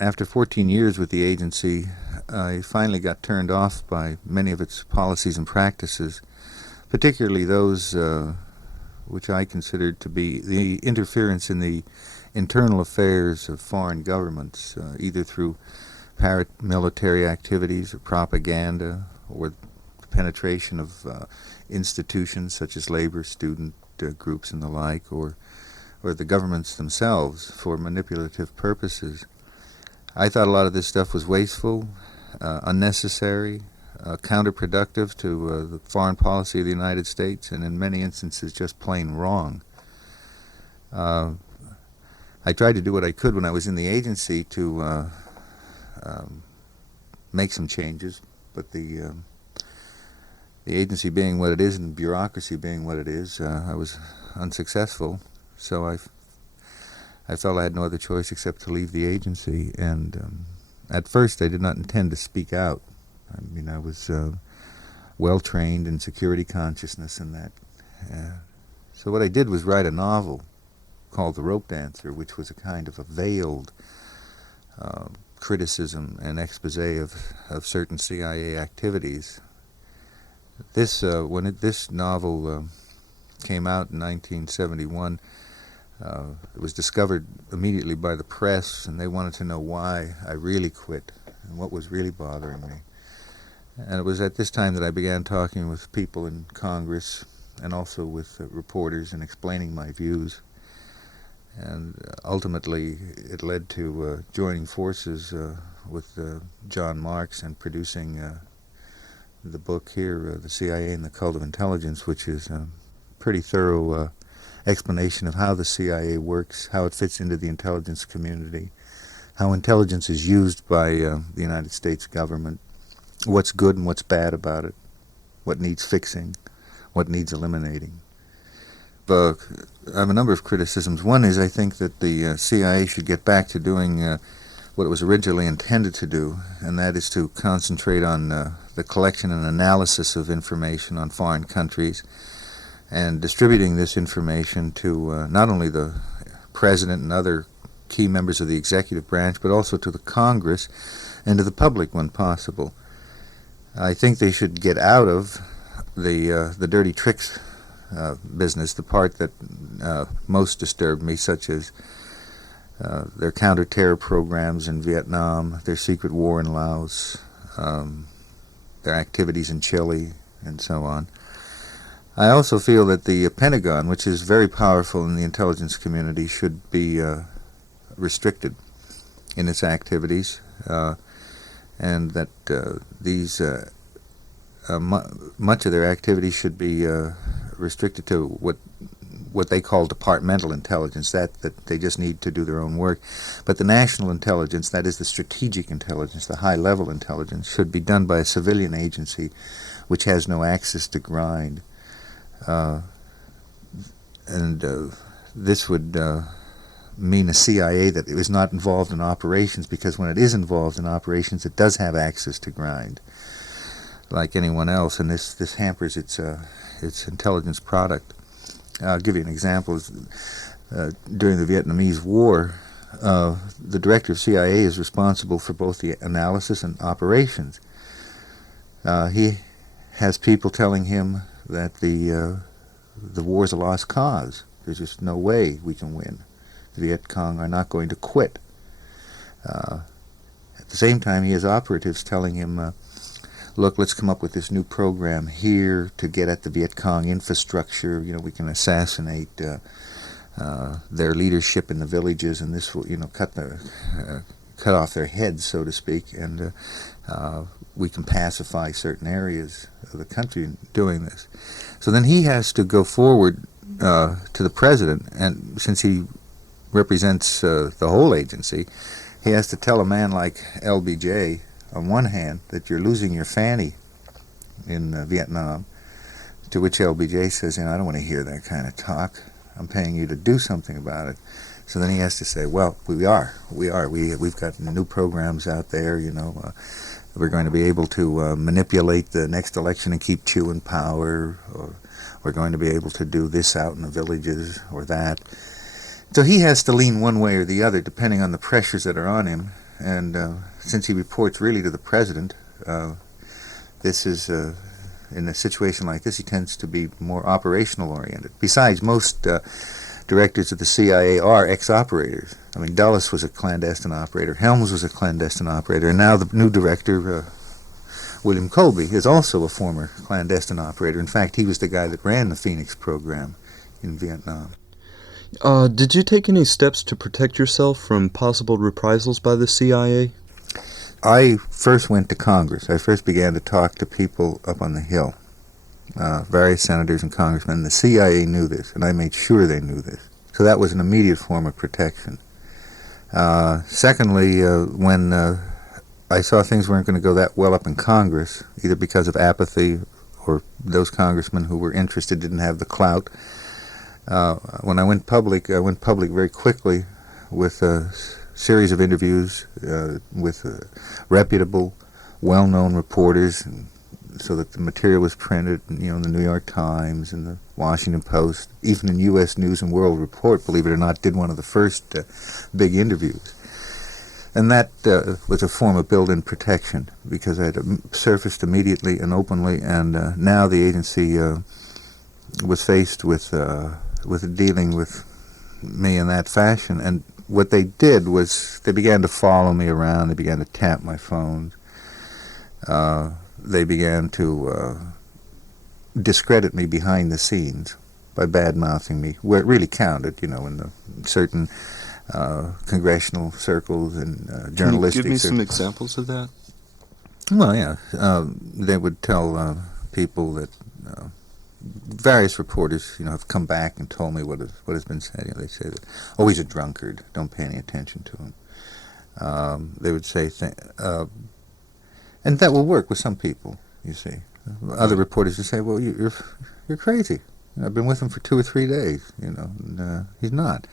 after 14 years with the agency, I finally got turned off by many of its policies and practices, particularly those which I considered to be the interference in the internal affairs of foreign governments, either through paramilitary activities or propaganda, or the penetration of institutions such as labor, student groups and the like, or the governments themselves for manipulative purposes. I thought a lot of this stuff was wasteful, unnecessary, counterproductive to the foreign policy of the United States, and in many instances just plain wrong. I tried to do what I could when I was in the agency to make some changes, but the agency being what it is and bureaucracy being what it is, I was unsuccessful. So I felt I had no other choice except to leave the agency, and at first I did not intend to speak out. I mean, I was well trained in security consciousness and that. So what I did was write a novel called The Rope Dancer, which was a kind of a veiled criticism and expose of certain CIA activities. This this novel came out in 1971, it was discovered immediately by the press, and they wanted to know why I really quit and what was really bothering me. And it was at this time that I began talking with people in Congress and also with reporters and explaining my views. And ultimately it led to joining forces with John Marks and producing the book here, The CIA and the Cult of Intelligence, which is a pretty thorough explanation of how the CIA works, how it fits into the intelligence community, how intelligence is used by the United States government, what's good and what's bad about it, what needs fixing, what needs eliminating. I have a number of criticisms. One is I think that the CIA should get back to doing what it was originally intended to do, and that is to concentrate on the collection and analysis of information on foreign countries and distributing this information to not only the President and other key members of the executive branch, but also to the Congress and to the public when possible. I think they should get out of the dirty tricks business, the part that most disturbed me, such as their counter-terror programs in Vietnam, their secret war in Laos, their activities in Chile, and so on. I also feel that the Pentagon, which is very powerful in the intelligence community, should be restricted in its activities, and that much of their activities should be restricted to what they call departmental intelligence, that they just need to do their own work. But the national intelligence, that is the strategic intelligence, the high-level intelligence, should be done by a civilian agency which has no axis to grind. This would mean a CIA that is not involved in operations, because when it is involved in operations, it does have axis to grind, like anyone else, and this hampers its intelligence product. I'll give you an example. During the Vietnamese War, the director of CIA is responsible for both the analysis and operations. He has people telling him that the war is a lost cause. There's just no way we can win. The Viet Cong are not going to quit. At the same time, he has operatives telling him, look, let's come up with this new program here to get at the Viet Cong infrastructure. You know, we can assassinate their leadership in the villages, and this will, cut off their heads, so to speak, and we can pacify certain areas of the country in doing this. So then he has to go forward to the president, and since he represents the whole agency, he has to tell a man like LBJ, on one hand, that you're losing your fanny in Vietnam, to which LBJ says, I don't want to hear that kind of talk. I'm paying you to do something about it. So then he has to say, well, we've got new programs out there, we're going to be able to manipulate the next election and keep Chu in power, or we're going to be able to do this out in the villages or that. So he has to lean one way or the other, depending on the pressures that are on him. and since he reports really to the president, this is in a situation like this, he tends to be more operational oriented. Besides, most directors of the CIA are ex-operators. I mean, Dulles was a clandestine operator, Helms was a clandestine operator, and now the new director, William Colby, is also a former clandestine operator. In fact, he was the guy that ran the Phoenix program in Vietnam. Did you take any steps to protect yourself from possible reprisals by the CIA? I first went to Congress. I first began to talk to people up on the Hill, various senators and congressmen. The CIA knew this, and I made sure they knew this. So that was an immediate form of protection. Secondly, when I saw things weren't going to go that well up in Congress, either because of apathy or those congressmen who were interested didn't have the clout, when I went public very quickly with a series of interviews with reputable, well-known reporters, and so that the material was printed, in the New York Times and the Washington Post, even in U.S. News and World Report, believe it or not, did one of the first big interviews. And that was a form of built-in protection, because I had surfaced immediately and openly, and now the agency was faced with dealing with me in that fashion. And what they did was they began to follow me around. They began to tap my phones. They began to discredit me behind the scenes by bad-mouthing me, where it really counted, in the certain congressional circles and journalistic. Can you give me some examples of that? Well, yeah. They would tell people that various reporters, have come back and told me what has been said. They say that, oh, he's a drunkard. Don't pay any attention to him. They would say, and that will work with some people. You see, other reporters would say, well, you're crazy. I've been with him for 2 or 3 days. And, he's not.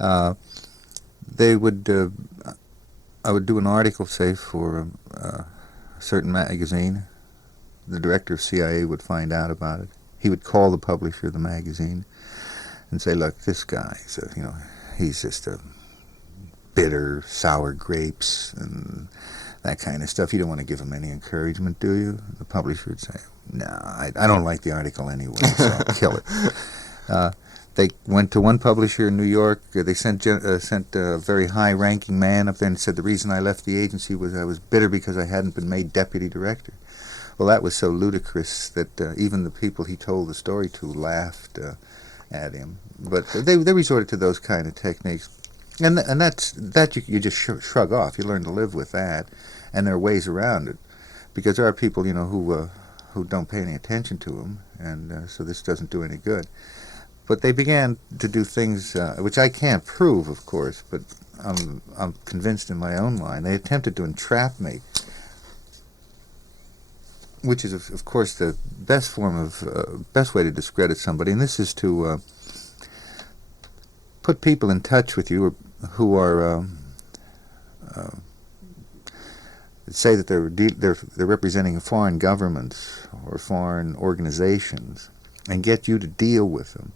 I would do an article, say, for a certain magazine. The director of CIA would find out about it. He would call the publisher of the magazine and say, look, this guy, so, he's just a bitter, sour grapes and that kind of stuff. You don't want to give him any encouragement, do you? The publisher would say, no, I don't like the article anyway, so I'll kill it. They went to one publisher in New York. They sent a very high-ranking man up there and said the reason I left the agency was I was bitter because I hadn't been made deputy director. Well, that was so ludicrous that even the people he told the story to laughed at him. But they resorted to those kind of techniques, and that you just shrug off. You learn to live with that, and there are ways around it, because there are people who don't pay any attention to them, and so this doesn't do any good. But they began to do things which I can't prove, of course, but I'm convinced in my own mind. They attempted to entrap me, which is, of course, the best way to discredit somebody, and this is to put people in touch with you who are say that they're representing foreign governments or foreign organizations, and get you to deal with them,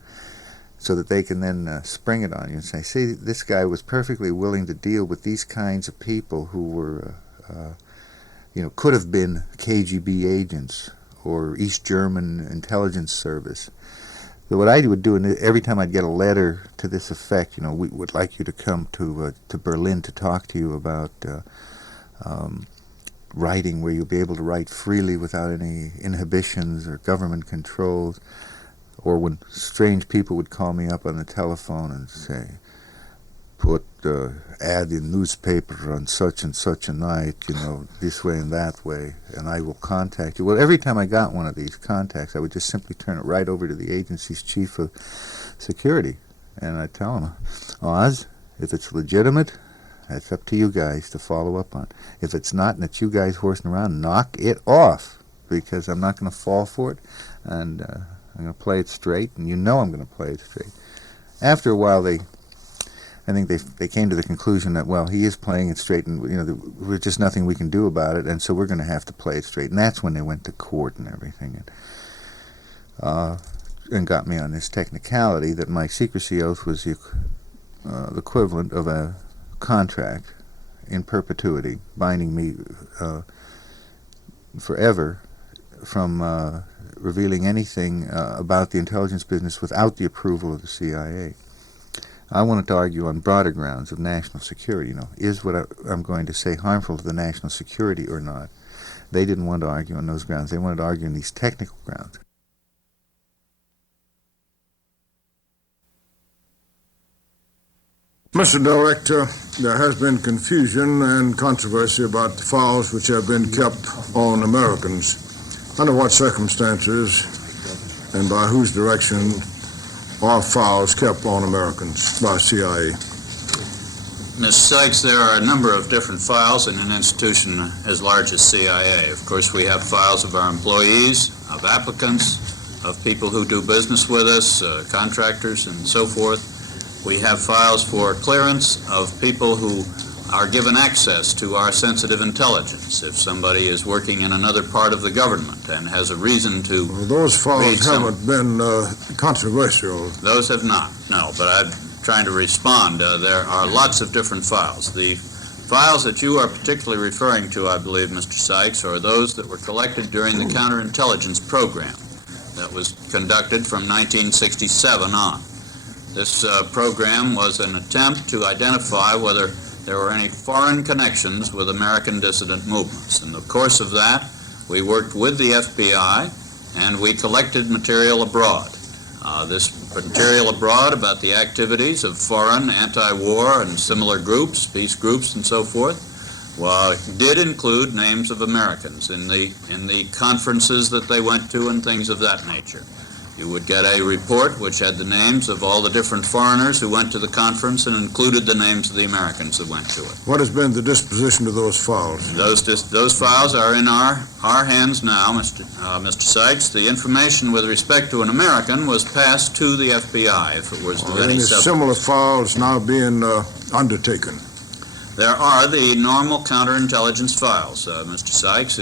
so that they can then spring it on you and say, see, this guy was perfectly willing to deal with these kinds of people who were, could have been KGB agents or East German intelligence service. So what I would do, every time I'd get a letter to this effect, we would like you to come to Berlin to talk to you about writing, where you'll be able to write freely without any inhibitions or government controls. Or when strange people would call me up on the telephone and say, put ad in newspaper on such and such a night, this way and that way, and I will contact you. Well, every time I got one of these contacts, I would just simply turn it right over to the agency's chief of security, and I'd tell him, Oz, if it's legitimate, that's up to you guys to follow up on. If it's not, and it's you guys horsing around, knock it off, because I'm not going to fall for it, and I'm going to play it straight, and I'm going to play it straight. After a while, I think they came to the conclusion that, well, he is playing it straight, and there's just nothing we can do about it, and so we're going to have to play it straight. And that's when they went to court and everything, and got me on this technicality that my secrecy oath was the equivalent of a contract in perpetuity, binding me forever from revealing anything about the intelligence business without the approval of the CIA. I wanted to argue on broader grounds of national security. Is what I'm going to say harmful to the national security or not? They didn't want to argue on those grounds. They wanted to argue on these technical grounds. Mr. Director, there has been confusion and controversy about the files which have been kept on Americans. Under what circumstances and by whose direction are files kept on Americans by CIA? Ms. Sykes, there are a number of different files in an institution as large as CIA. Of course, we have files of our employees, of applicants, of people who do business with us, contractors, and so forth. We have files for clearance of people who are given access to our sensitive intelligence. If somebody is working in another part of the government and has a reason to those files haven't been controversial. Those have not, no, but I'm trying to respond. There are lots of different files. The files that you are particularly referring to, I believe, Mr. Sykes, are those that were collected during the counterintelligence program that was conducted from 1967 on. This program was an attempt to identify whether there were any foreign connections with American dissident movements. In the course of that, we worked with the FBI and we collected material abroad. This material abroad about the activities of foreign anti-war and similar groups, peace groups and so forth, did include names of Americans in the conferences that they went to and things of that nature. You would get a report which had the names of all the different foreigners who went to the conference and included the names of the Americans that went to it. What has been the disposition of those files? Those files are in our hands now, Mr. Sykes. The information with respect to an American was passed to the FBI if it was to any similar files now being undertaken? There are the normal counterintelligence files, Mr. Sykes.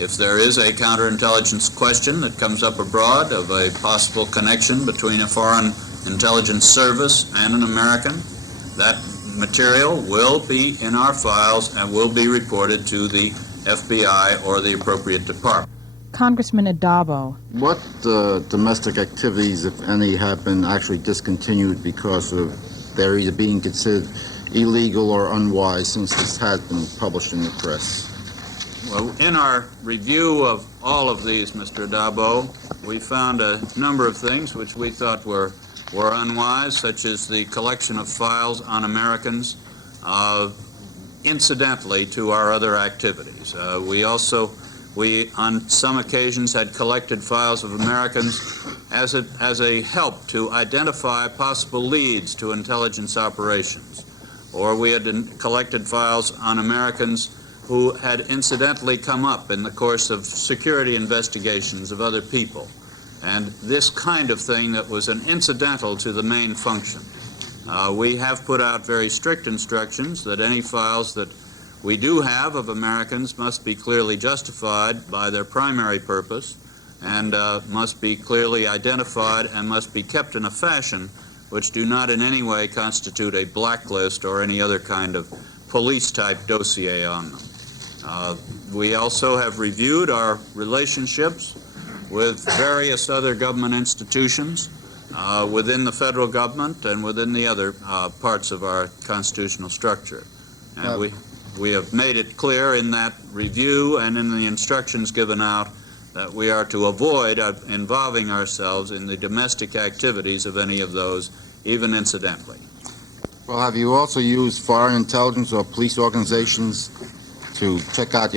If there is a counterintelligence question that comes up abroad of a possible connection between a foreign intelligence service and an American, that material will be in our files and will be reported to the FBI or the appropriate department. Congressman Adabo. What domestic activities, if any, have been actually discontinued because of they're either being considered illegal or unwise since this has been published in the press? Well, in our review of all of these, Mr. Adabo, we found a number of things which we thought were unwise, such as the collection of files on Americans incidentally to our other activities. We on some occasions had collected files of Americans as a help to identify possible leads to intelligence operations. Or we had collected files on Americans who had incidentally come up in the course of security investigations of other people. And this kind of thing that was an incidental to the main function. We have put out very strict instructions that any files that we do have of Americans must be clearly justified by their primary purpose and must be clearly identified and must be kept in a fashion which do not in any way constitute a blacklist or any other kind of police-type dossier on them. We also have reviewed our relationships with various other government institutions within the federal government and within the other parts of our constitutional structure. And we have made it clear in that review and in the instructions given out that we are to avoid involving ourselves in the domestic activities of any of those, even incidentally. Well, have you also used foreign intelligence or police organizations to check out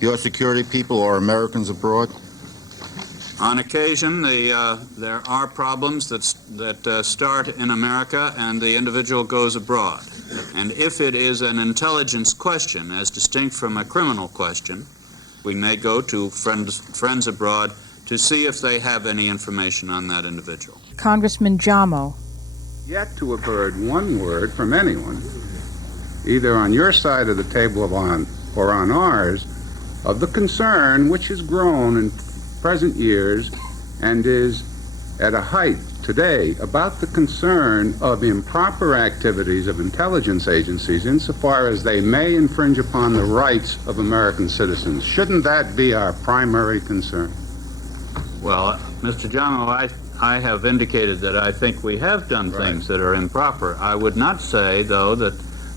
your security people or Americans abroad? On occasion, there are problems that start in America and the individual goes abroad. And if it is an intelligence question, as distinct from a criminal question, we may go to friends abroad to see if they have any information on that individual. Congressman Jamo. Yet to have heard one word from anyone, either on your side of the table or on ours, of the concern which has grown in present years and is at a height today about the concern of improper activities of intelligence agencies insofar as they may infringe upon the rights of American citizens. Shouldn't that be our primary concern? Well, Mr. Jamo, I have indicated that I think we have done things that are improper. I would not say, though, that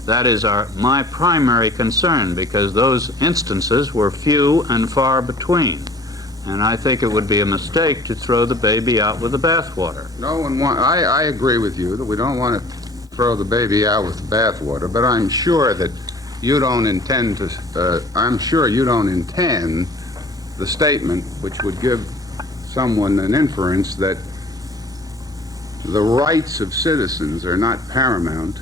that is my primary concern, because those instances were few and far between. And I think it would be a mistake to throw the baby out with the bathwater. No one I agree with you that we don't want to throw the baby out with the bathwater, but I'm sure that you don't intend to, I'm sure you don't intend the statement which would give someone an inference that the rights of citizens are not paramount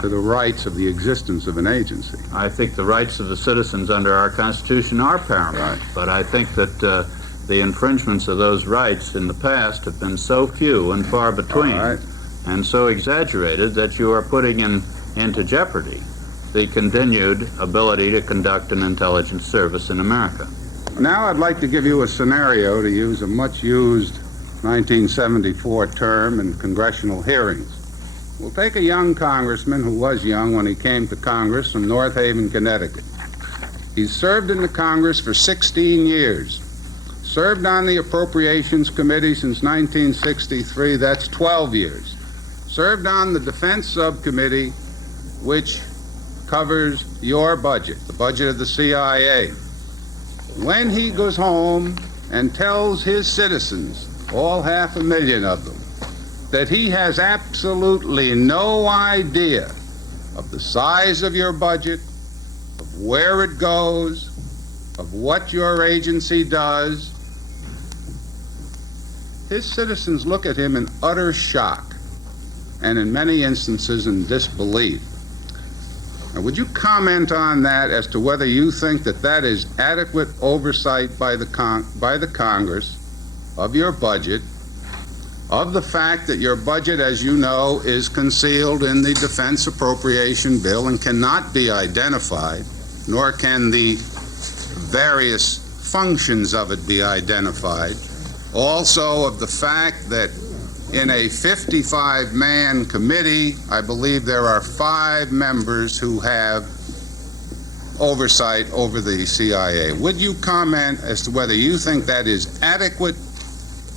to the rights of the existence of an agency. I think the rights of the citizens under our Constitution are paramount, but I think that the infringements of those rights in the past have been so few and far between and so exaggerated that you are putting into jeopardy the continued ability to conduct an intelligence service in America. Now I'd like to give you a scenario, to use a much-used 1974 term in congressional hearings. We'll take a young congressman who was young when he came to Congress from North Haven, Connecticut. He's served in the Congress for 16 years. Served on the Appropriations Committee since 1963, that's 12 years. Served on the Defense Subcommittee, which covers your budget, the budget of the CIA. When he goes home and tells his citizens, all 500,000 of them, that he has absolutely no idea of the size of your budget, of where it goes, of what your agency does, his citizens look at him in utter shock and in many instances in disbelief. Now, would you comment on that as to whether you think that that is adequate oversight by the Congress of your budget, of the fact that your budget, as you know, is concealed in the Defense Appropriation Bill and cannot be identified, nor can the various functions of it be identified. Also of the fact that in a 55-man committee, I believe there are 5 members who have oversight over the CIA. Would you comment as to whether you think that is adequate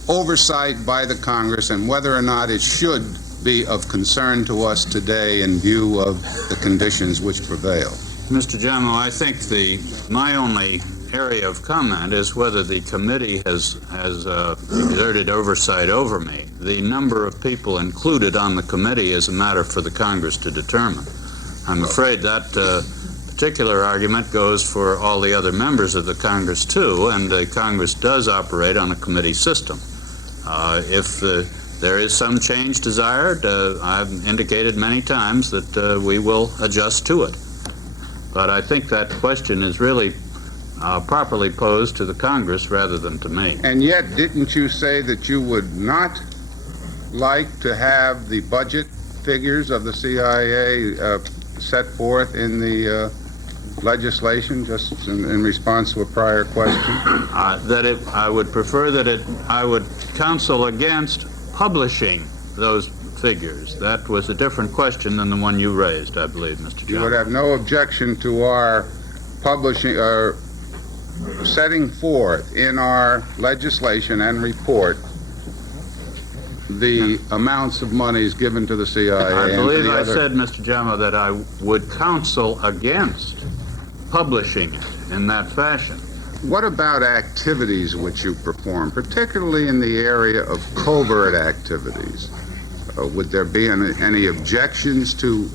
oversight by the Congress and whether or not it should be of concern to us today in view of the conditions which prevail? Mr. Jamo, I think my only area of comment is whether the committee has exerted oversight over me. The number of people included on the committee is a matter for the Congress to determine. I'm afraid that particular argument goes for all the other members of the Congress too, and the Congress does operate on a committee system. If there is some change desired, I've indicated many times that we will adjust to it. But I think that question is really properly posed to the Congress rather than to me. And yet, didn't you say that you would not like to have the budget figures of the CIA set forth in the legislation, just in response to a prior question? I would prefer that I would counsel against publishing those figures. That was a different question than the one you raised, I believe, Mr. John. You would have no objection to our publishing, or setting forth in our legislation and report the amounts of monies given to the CIA. I believe I said, Mr. Jamo, that I would counsel against publishing it in that fashion. What about activities which you perform, particularly in the area of covert activities? Would there be any objections to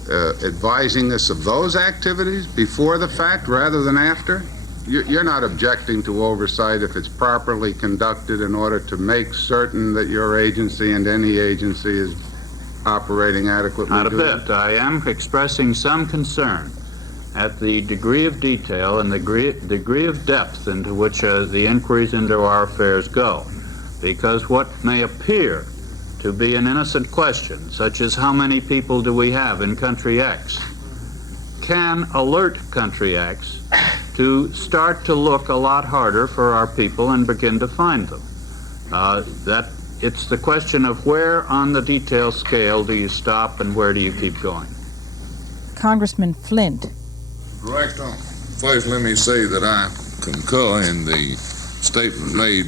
advising us of those activities before the fact rather than after? You're not objecting to oversight if it's properly conducted in order to make certain that your agency and any agency is operating adequately? Not a bit. I am expressing some concern at the degree of detail and the degree of depth into which the inquiries into our affairs go. Because what may appear to be an innocent question, such as how many people do we have in country X, can alert country X to start to look a lot harder for our people and begin to find them. That it's the question of where on the detail scale do you stop and where do you keep going? Congressman Flint. Director, first let me say that I concur in the statement made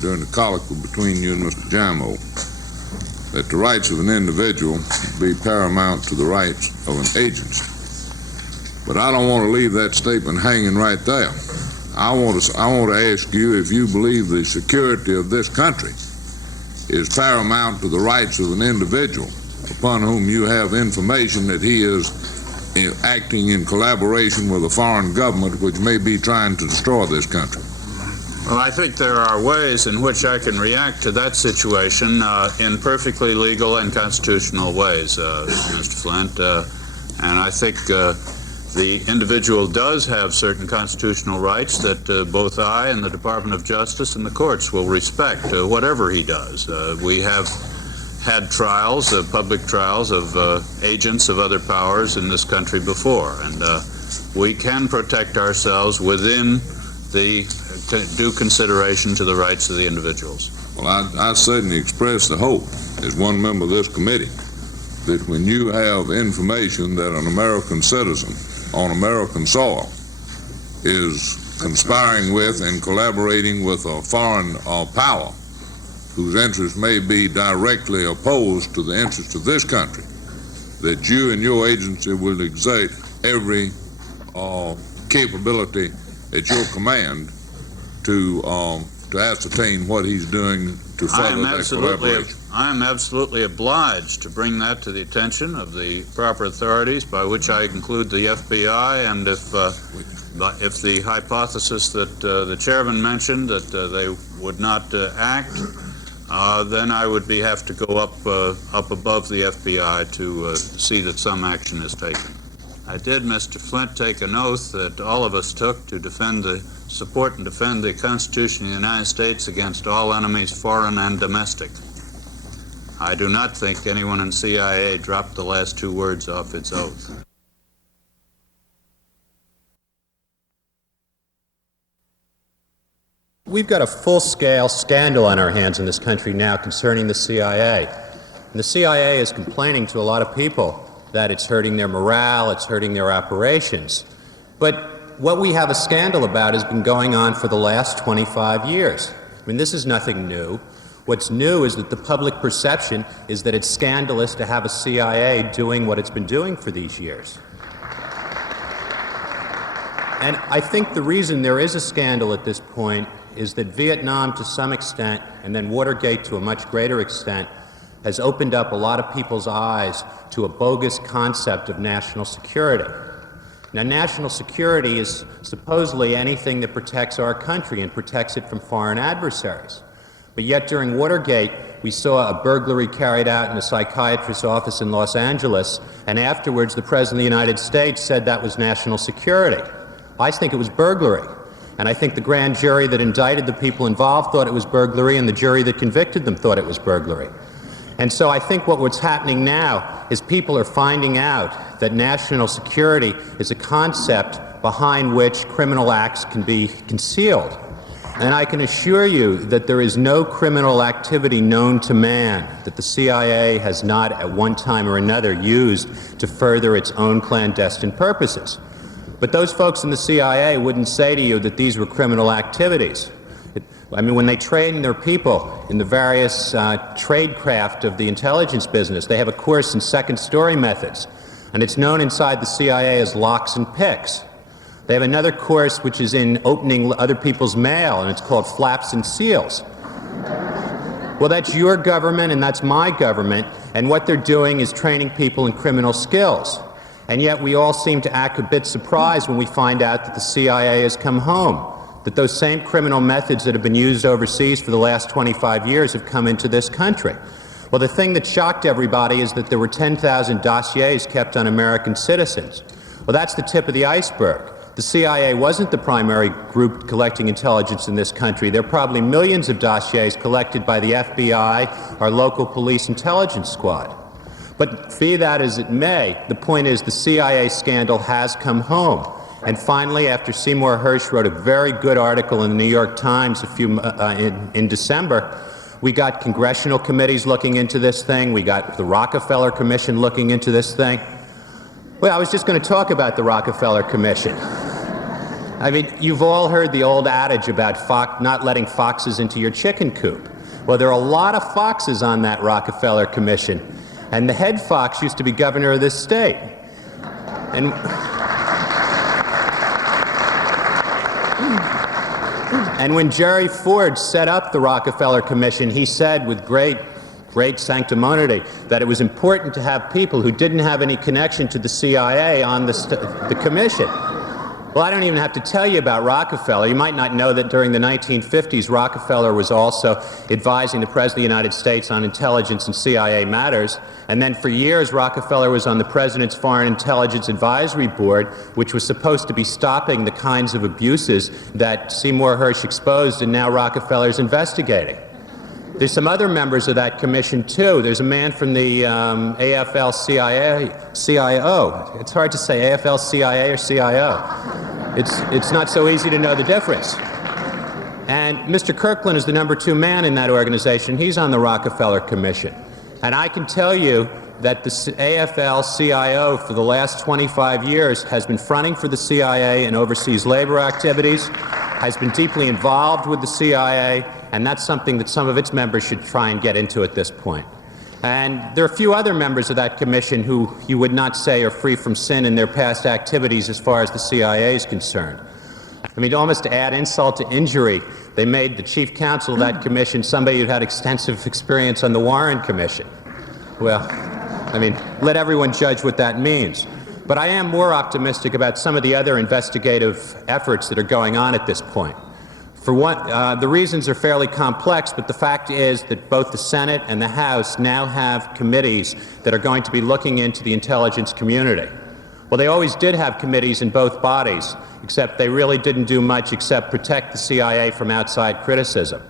during the colloquy between you and Mr. Jamo that the rights of an individual be paramount to the rights of an agency. But I don't want to leave that statement hanging right there. I want to ask you if you believe the security of this country is paramount to the rights of an individual upon whom you have information that he is acting in collaboration with a foreign government which may be trying to destroy this country. Well, I think there are ways in which I can react to that situation in perfectly legal and constitutional ways, Mr. Flint. And I think the individual does have certain constitutional rights that both I and the Department of Justice and the courts will respect, whatever he does. We have had trials, public trials of agents of other powers in this country before, and we can protect ourselves within the due consideration to the rights of the individuals. Well, I certainly express the hope, as one member of this committee, that when you have information that an American citizen on American soil is conspiring with and collaborating with a foreign power whose interests may be directly opposed to the interests of this country, that you and your agency will exert every capability at your command to ascertain what he's doing to further that collaboration. I am absolutely obliged to bring that to the attention of the proper authorities, by which I include the FBI, and if the hypothesis that the chairman mentioned that they would not act, then I would have to go up above the FBI to see that some action is taken. I did, Mr. Flint, take an oath that all of us took to support and defend the Constitution of the United States against all enemies, foreign and domestic. I do not think anyone in CIA dropped the last two words off its oath. We've got a full-scale scandal on our hands in this country now concerning the CIA. And the CIA is complaining to a lot of people that it's hurting their morale, it's hurting their operations. But what we have a scandal about has been going on for the last 25 years. I mean, this is nothing new. What's new is that the public perception is that it's scandalous to have a CIA doing what it's been doing for these years. And I think the reason there is a scandal at this point is that Vietnam, to some extent, and then Watergate to a much greater extent, has opened up a lot of people's eyes to a bogus concept of national security. Now, national security is supposedly anything that protects our country and protects it from foreign adversaries. But yet, during Watergate, we saw a burglary carried out in a psychiatrist's office in Los Angeles, and afterwards the President of the United States said that was national security. I think it was burglary. And I think the grand jury that indicted the people involved thought it was burglary, and the jury that convicted them thought it was burglary. And so I think what's happening now is people are finding out that national security is a concept behind which criminal acts can be concealed. And I can assure you that there is no criminal activity known to man that the CIA has not at one time or another used to further its own clandestine purposes. But those folks in the CIA wouldn't say to you that these were criminal activities. I mean, when they train their people in the various tradecraft of the intelligence business, they have a course in second-story methods, and it's known inside the CIA as locks and picks. They have another course which is in opening other people's mail, and it's called flaps and seals. Well, that's your government and that's my government, and what they're doing is training people in criminal skills. And yet we all seem to act a bit surprised when we find out that the CIA has come home, that those same criminal methods that have been used overseas for the last 25 years have come into this country. Well, the thing that shocked everybody is that there were 10,000 dossiers kept on American citizens. Well, that's the tip of the iceberg. The CIA wasn't the primary group collecting intelligence in this country. There are probably millions of dossiers collected by the FBI, our local police intelligence squad. But be that as it may, the point is the CIA scandal has come home. And finally, after Seymour Hersh wrote a very good article in the New York Times in December, We got congressional committees looking into this thing. We got the Rockefeller Commission looking into this thing. Well, I was just going to talk about the Rockefeller Commission. I mean, you've all heard the old adage about not letting foxes into your chicken coop. Well, there are a lot of foxes on that Rockefeller Commission, and the head fox used to be governor of this state. And when Jerry Ford set up the Rockefeller Commission, he said with great sanctimony that it was important to have people who didn't have any connection to the CIA on the commission. Well, I don't even have to tell you about Rockefeller. You might not know that during the 1950s, Rockefeller was also advising the President of the United States on intelligence and CIA matters. And then for years, Rockefeller was on the President's Foreign Intelligence Advisory Board, which was supposed to be stopping the kinds of abuses that Seymour Hersh exposed and now Rockefeller's investigating. There's some other members of that commission, too. There's a man from the AFL-CIO. It's hard to say AFL-CIA or CIO. It's not so easy to know the difference. And Mr. Kirkland is the number 2 man in that organization. He's on the Rockefeller Commission. And I can tell you that the AFL-CIO for the last 25 years has been fronting for the CIA in overseas labor activities, has been deeply involved with the CIA, and that's something that some of its members should try and get into at this point. And there are a few other members of that commission who you would not say are free from sin in their past activities as far as the CIA is concerned. I mean, almost to add insult to injury, they made the chief counsel of that commission somebody who had extensive experience on the Warren Commission. Well, I mean, let everyone judge what that means. But I am more optimistic about some of the other investigative efforts that are going on at this point. For one, the reasons are fairly complex, but the fact is that both the Senate and the House now have committees that are going to be looking into the intelligence community. Well, they always did have committees in both bodies, except they really didn't do much except protect the CIA from outside criticism.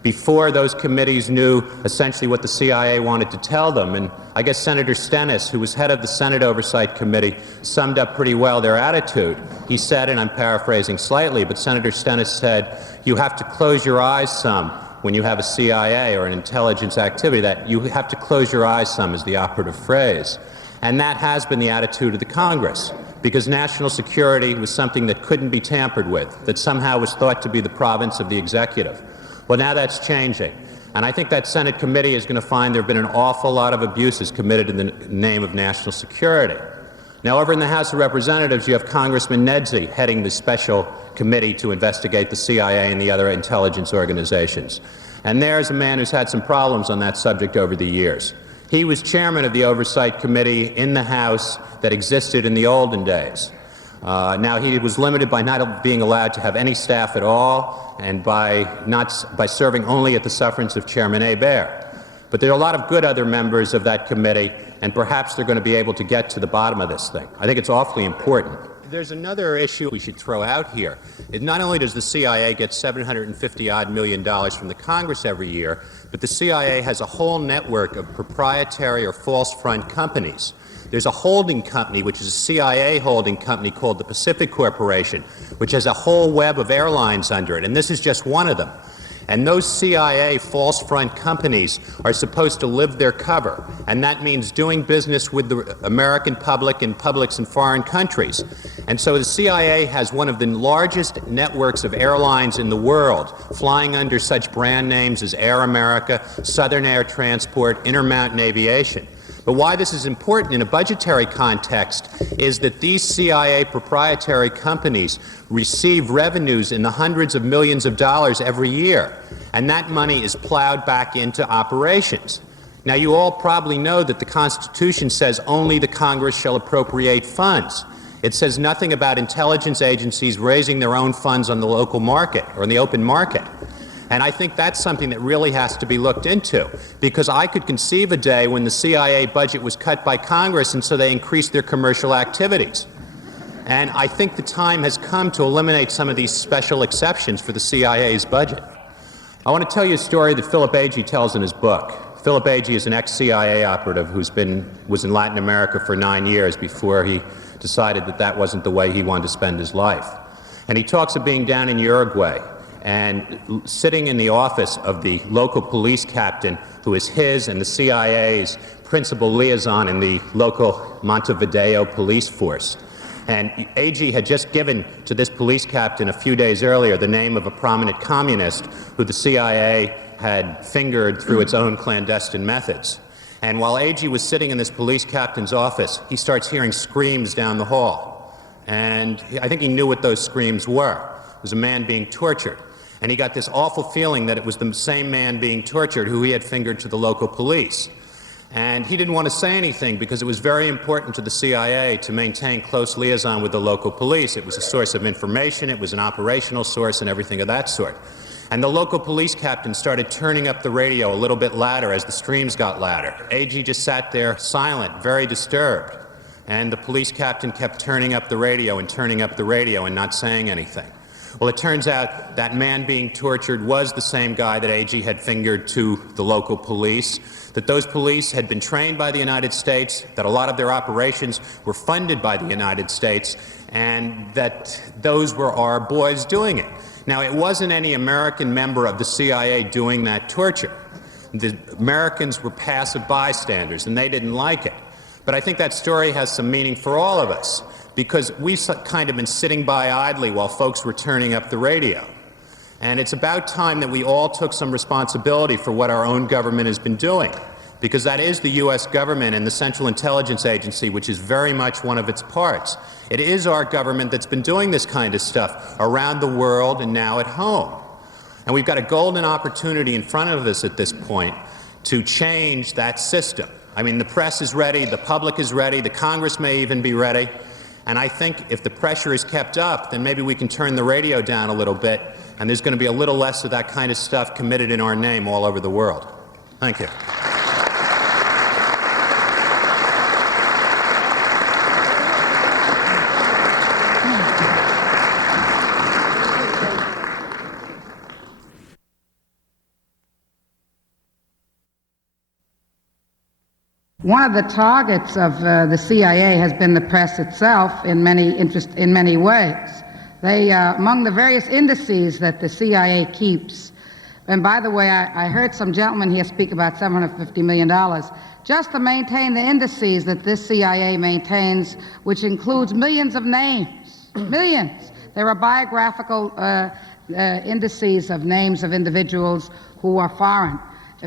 Before, those committees knew essentially what the CIA wanted to tell them, and I guess Senator Stennis, who was head of the Senate Oversight Committee, summed up pretty well their attitude. He said, and I'm paraphrasing slightly, but Senator Stennis said, you have to close your eyes some when you have a CIA or an intelligence activity. That you have to close your eyes some is the operative phrase. And that has been the attitude of the Congress, because national security was something that couldn't be tampered with, that somehow was thought to be the province of the executive. Well, now that's changing. And I think that Senate committee is going to find there have been an awful lot of abuses committed in the name of national security. Now, over in the House of Representatives, you have Congressman Nedzi heading the special committee to investigate the CIA and the other intelligence organizations. And there's a man who's had some problems on that subject over the years. He was chairman of the Oversight Committee in the House that existed in the olden days. Now, he was limited by not being allowed to have any staff at all and by serving only at the sufferance of Chairman Hebert. But there are a lot of good other members of that committee, and perhaps they're going to be able to get to the bottom of this thing. I think it's awfully important. There's another issue we should throw out here. Not only does the CIA get $750-odd million from the Congress every year, but the CIA has a whole network of proprietary or false front companies. There's a holding company, which is a CIA holding company called the Pacific Corporation, which has a whole web of airlines under it, and this is just one of them. And those CIA false front companies are supposed to live their cover, and that means doing business with the American public and publics in foreign countries. And so the CIA has one of the largest networks of airlines in the world, flying under such brand names as Air America, Southern Air Transport, Intermountain Aviation. But why this is important in a budgetary context is that these CIA proprietary companies receive revenues in the hundreds of millions of dollars every year, and that money is plowed back into operations. Now, you all probably know that the Constitution says only the Congress shall appropriate funds. It says nothing about intelligence agencies raising their own funds on the local market or in the open market. And I think that's something that really has to be looked into, because I could conceive a day when the CIA budget was cut by Congress and so they increased their commercial activities. And I think the time has come to eliminate some of these special exceptions for the CIA's budget. I want to tell you a story that Philip Agee tells in his book. Philip Agee is an ex-CIA operative who was in Latin America for 9 years before he decided that that wasn't the way he wanted to spend his life. And he talks of being down in Uruguay. and sitting in the office of the local police captain, who is his and the CIA's principal liaison in the local Montevideo police force. And Agee had just given to this police captain a few days earlier the name of a prominent communist who the CIA had fingered through its own clandestine methods. And while Agee was sitting in this police captain's office, he starts hearing screams down the hall. And I think he knew what those screams were. It was a man being tortured. And he got this awful feeling that it was the same man being tortured who he had fingered to the local police. And he didn't want to say anything because it was very important to the CIA to maintain close liaison with the local police. It was a source of information, it was an operational source, and everything of that sort. And the local police captain started turning up the radio a little bit louder as the screams got louder. Agee just sat there silent, very disturbed. And the police captain kept turning up the radio and not saying anything. Well, it turns out that man being tortured was the same guy that Agee had fingered to the local police, that those police had been trained by the United States, that a lot of their operations were funded by the United States, and that those were our boys doing it. Now, it wasn't any American member of the CIA doing that torture. The Americans were passive bystanders, and they didn't like it. But I think that story has some meaning for all of us, because we've kind of been sitting by idly while folks were turning up the radio. And it's about time that we all took some responsibility for what our own government has been doing, because that is the U.S. government and the Central Intelligence Agency, which is very much one of its parts. It is our government that's been doing this kind of stuff around the world and now at home. And we've got a golden opportunity in front of us at this point to change that system. I mean, the press is ready, the public is ready, the Congress may even be ready. And I think if the pressure is kept up, then maybe we can turn the radio down a little bit, and there's going to be a little less of that kind of stuff committed in our name all over the world. Thank you. One of the targets of the CIA has been the press itself in many ways. They, among the various indices that the CIA keeps, and by the way, I heard some gentleman here speak about $750 million, just to maintain the indices that this CIA maintains, which includes millions of names, millions. There are biographical indices of names of individuals who are foreign,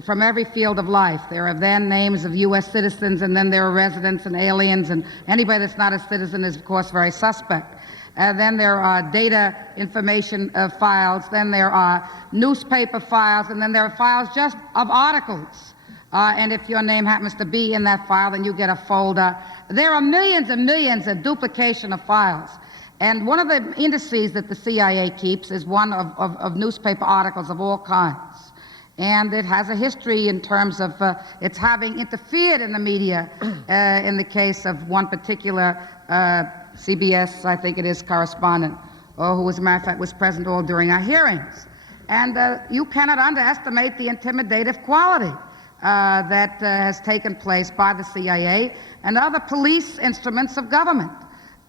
from every field of life. There are then names of U.S. citizens, and then there are residents and aliens, and anybody that's not a citizen is, of course, very suspect. Then there are data information files, then there are newspaper files, and then there are files just of articles. And if your name happens to be in that file, then you get a folder. There are millions and millions of duplication of files. And one of the indices that the CIA keeps is one of newspaper articles of all kinds. And it has a history in terms of its having interfered in the media in the case of one particular CBS, I think it is, correspondent, who, as a matter of fact, was present all during our hearings. And you cannot underestimate the intimidative quality that has taken place by the CIA and other police instruments of government.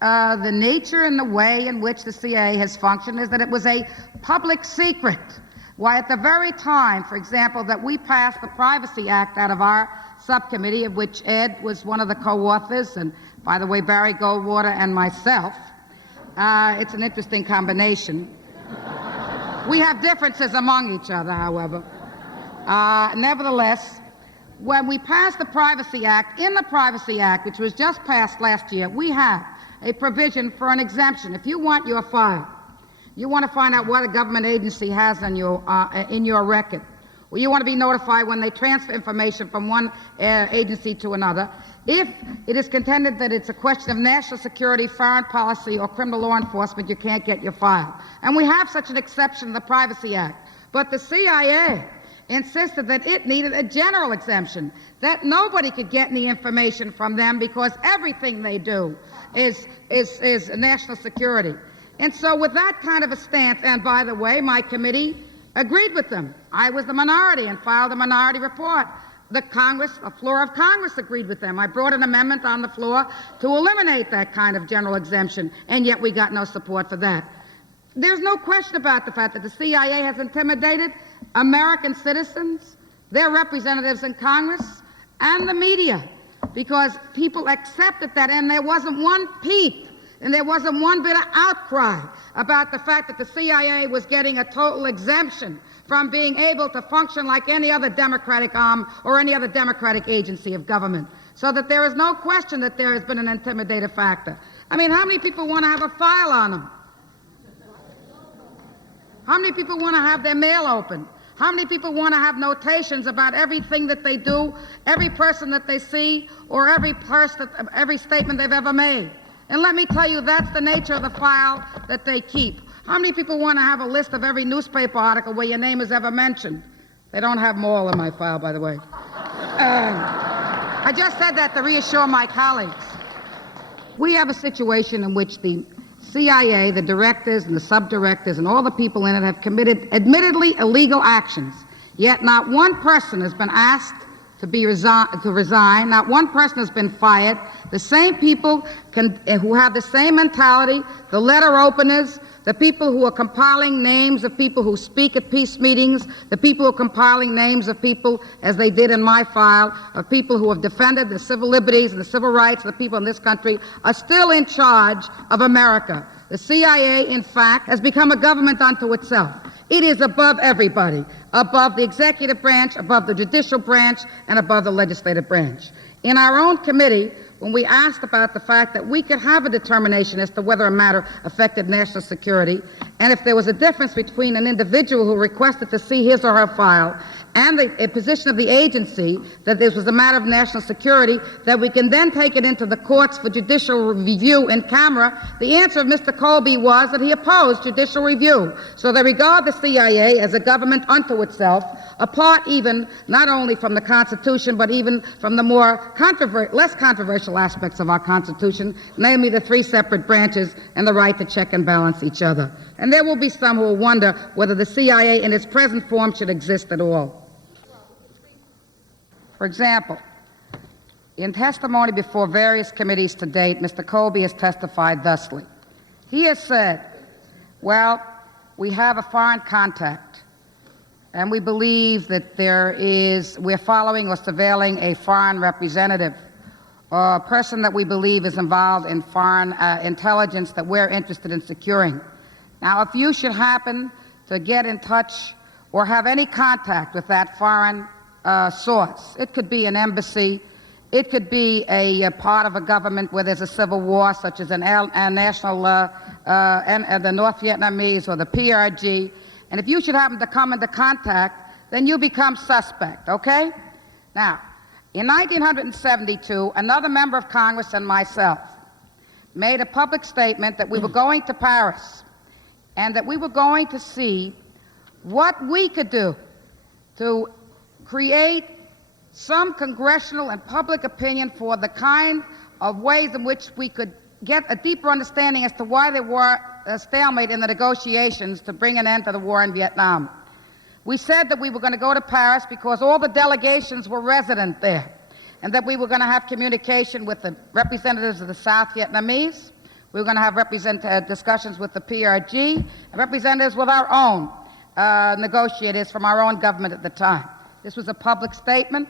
The nature and the way in which the CIA has functioned is that it was a public secret. Why, at the very time, for example, that we passed the Privacy Act out of our subcommittee, of which Ed was one of the co-authors, and by the way, Barry Goldwater and myself, it's an interesting combination. We have differences among each other, however. Nevertheless, when we passed the Privacy Act, in the Privacy Act, which was just passed last year, we have a provision for an exemption. If you want your file, you want to find out what a government agency has on in your record, or you want to be notified when they transfer information from one agency to another, if it is contended that it's a question of national security, foreign policy, or criminal law enforcement, you can't get your file. And we have such an exception in the Privacy Act. But the CIA insisted that it needed a general exemption, that nobody could get any information from them because everything they do is national security. And so with that kind of a stance, and by the way, my committee agreed with them. I was the minority and filed a minority report. The floor of Congress agreed with them. I brought an amendment on the floor to eliminate that kind of general exemption, and yet we got no support for that. There's no question about the fact that the CIA has intimidated American citizens, their representatives in Congress, and the media, because people accepted that, and there wasn't one peep, and there wasn't one bit of outcry about the fact that the CIA was getting a total exemption from being able to function like any other democratic arm or any other democratic agency of government. So that there is no question that there has been an intimidative factor. I mean, how many people want to have a file on them? How many people want to have their mail open? How many people want to have notations about everything that they do, every person that they see, or every statement they've ever made? And let me tell you, that's the nature of the file that they keep. How many people want to have a list of every newspaper article where your name is ever mentioned? They don't have them all in my file, by the way. I just said that to reassure my colleagues. We have a situation in which the CIA, the directors and the subdirectors and all the people in it have committed admittedly illegal actions, yet not one person has been asked to resign, not one person has been fired. The same people who have the same mentality, the letter openers, the people who are compiling names of people who speak at peace meetings, the people who are compiling names of people, as they did in my file, of people who have defended the civil liberties and the civil rights of the people in this country, are still in charge of America. The CIA, in fact, has become a government unto itself. It is above everybody, above the executive branch, above the judicial branch, and above the legislative branch. In our own committee, when we asked about the fact that we could have a determination as to whether a matter affected national security, and if there was a difference between an individual who requested to see his or her file and a position of the agency that this was a matter of national security, that we can then take it into the courts for judicial review in camera, the answer of Mr. Colby was that he opposed judicial review. So they regard the CIA as a government unto itself, apart even not only from the Constitution, but even from the more less controversial aspects of our Constitution, namely the three separate branches and the right to check and balance each other. And there will be some who will wonder whether the CIA in its present form should exist at all. For example, in testimony before various committees to date, Mr. Colby has testified thusly. He has said, well, we have a foreign contact, and we believe that we're following or surveilling a foreign representative, or a person that we believe is involved in foreign intelligence that we're interested in securing. Now, if you should happen to get in touch or have any contact with that foreign source, it could be an embassy, it could be a part of a government where there's a civil war, such as the North Vietnamese or the PRG, and if you should happen to come into contact, then you become suspect, okay? Now, in 1972, another member of Congress and myself made a public statement that we were going to Paris and that we were going to see what we could do to create some congressional and public opinion for the kind of ways in which we could get a deeper understanding as to why there were a stalemate in the negotiations to bring an end to the war in Vietnam. We said that we were going to go to Paris because all the delegations were resident there, and that we were going to have communication with the representatives of the South Vietnamese. We were going to have discussions with the PRG, and representatives with our own negotiators from our own government at the time. This was a public statement.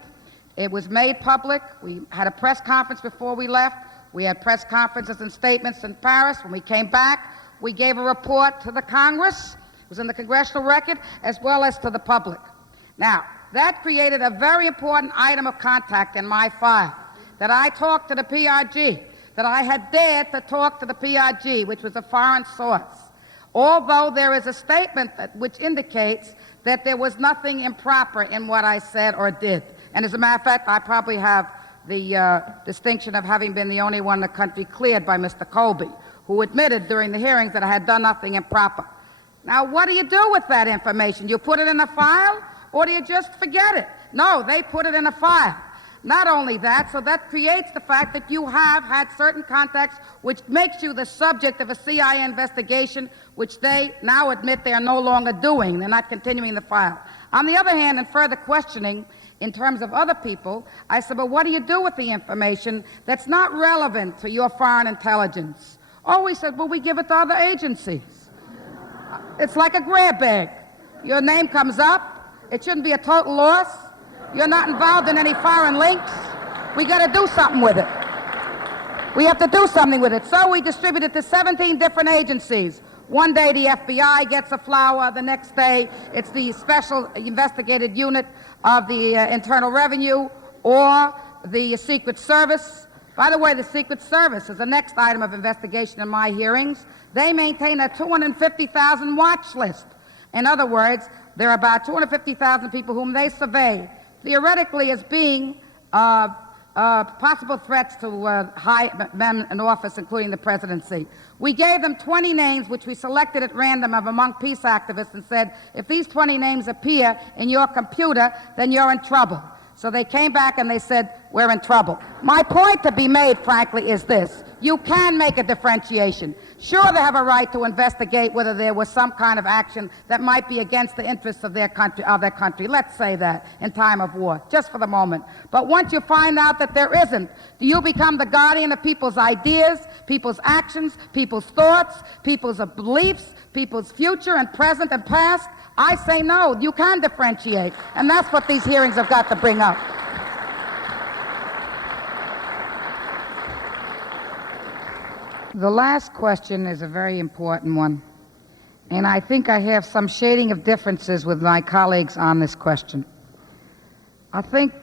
It was made public. We had a press conference before we left. We had press conferences and statements in Paris. When we came back, we gave a report to the Congress. It was in the congressional record, as well as to the public. Now, that created a very important item of contact in my file, that I talked to the PRG, that I had dared to talk to the PRG, which was a foreign source, although there is a statement which indicates that there was nothing improper in what I said or did. And as a matter of fact, I probably have the distinction of having been the only one in the country cleared by Mr. Colby, who admitted during the hearings that I had done nothing improper. Now, what do you do with that information? You put it in a file, or do you just forget it? No, they put it in a file. Not only that, so that creates the fact that you have had certain contacts which makes you the subject of a CIA investigation, which they now admit they are no longer doing. They're not continuing the file. On the other hand, in further questioning, in terms of other people, I said, well, what do you do with the information that's not relevant to your foreign intelligence? Oh, he said, well, we give it to other agencies. It's like a grab bag. Your name comes up. It shouldn't be a total loss. You're not involved in any foreign links. We got to do something with it. We have to do something with it. So we distribute it to 17 different agencies. One day the FBI gets a flower. The next day it's the Special Investigated Unit of the Internal Revenue or the Secret Service. By the way, the Secret Service is the next item of investigation in my hearings. They maintain a 250,000 watch list. In other words, there are about 250,000 people whom they survey, theoretically as being possible threats to high men in office, including the presidency. We gave them 20 names, which we selected at random of among peace activists, and said, if these 20 names appear in your computer, then you're in trouble. So they came back and they said, we're in trouble. My point to be made, frankly, is this. You can make a differentiation. Sure, they have a right to investigate whether there was some kind of action that might be against the interests of their country. Let's say that in time of war, just for the moment. But once you find out that there isn't, do you become the guardian of people's ideas, people's actions, people's thoughts, people's beliefs, people's future and present and past? I say no, you can differentiate. And that's what these hearings have got to bring up. The last question is a very important one, and I think I have some shading of differences with my colleagues on this question. I think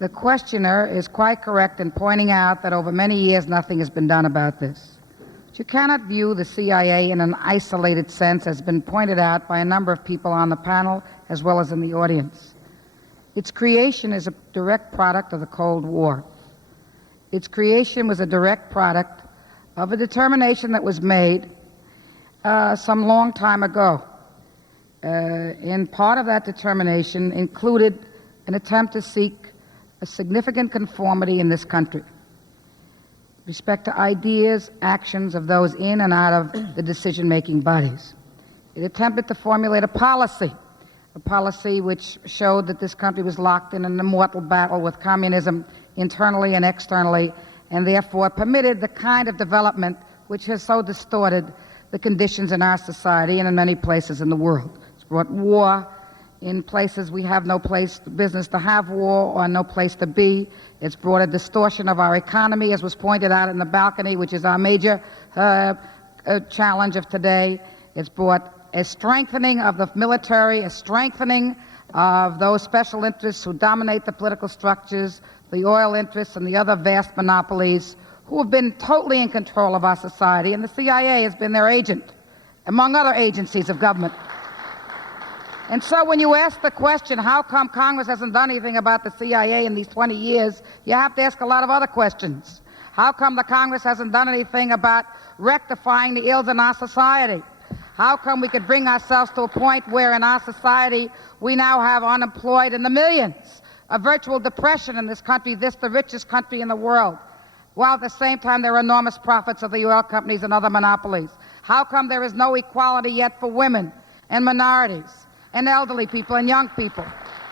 the questioner is quite correct in pointing out that over many years nothing has been done about this. But you cannot view the CIA in an isolated sense, as has been pointed out by a number of people on the panel as well as in the audience. Its creation is a direct product of the Cold War. Its creation was a direct product of a determination that was made some long time ago. And part of that determination included an attempt to seek a significant conformity in this country with respect to ideas, actions of those in and out of the decision-making bodies. It attempted to formulate a policy which showed that this country was locked in an immortal battle with communism internally and externally, and therefore permitted the kind of development which has so distorted the conditions in our society and in many places in the world. It's brought war in places we have no business to have war or no place to be. It's brought a distortion of our economy, as was pointed out in the balcony, which is our major challenge of today. It's brought a strengthening of the military, a strengthening of those special interests who dominate the political structures, the oil interests and the other vast monopolies who have been totally in control of our society, and the CIA has been their agent, among other agencies of government. And so when you ask the question, how come Congress hasn't done anything about the CIA in these 20 years, you have to ask a lot of other questions. How come the Congress hasn't done anything about rectifying the ills in our society? How come we could bring ourselves to a point where in our society we now have unemployed in the millions, a virtual depression in this country, the richest country in the world, while at the same time there are enormous profits of the oil companies and other monopolies? How come there is no equality yet for women and minorities and elderly people and young people?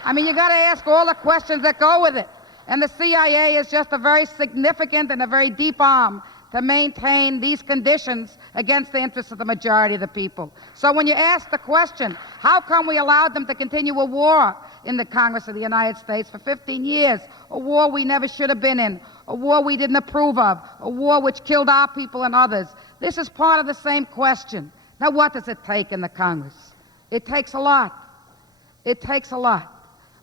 I mean, you got to ask all the questions that go with it. And the CIA is just a very significant and a very deep arm to maintain these conditions against the interests of the majority of the people. So when you ask the question, how come we allowed them to continue a war in the Congress of the United States for 15 years, a war we never should have been in, a war we didn't approve of, a war which killed our people and others? This is part of the same question. Now, what does it take in the Congress? It takes a lot. It takes a lot.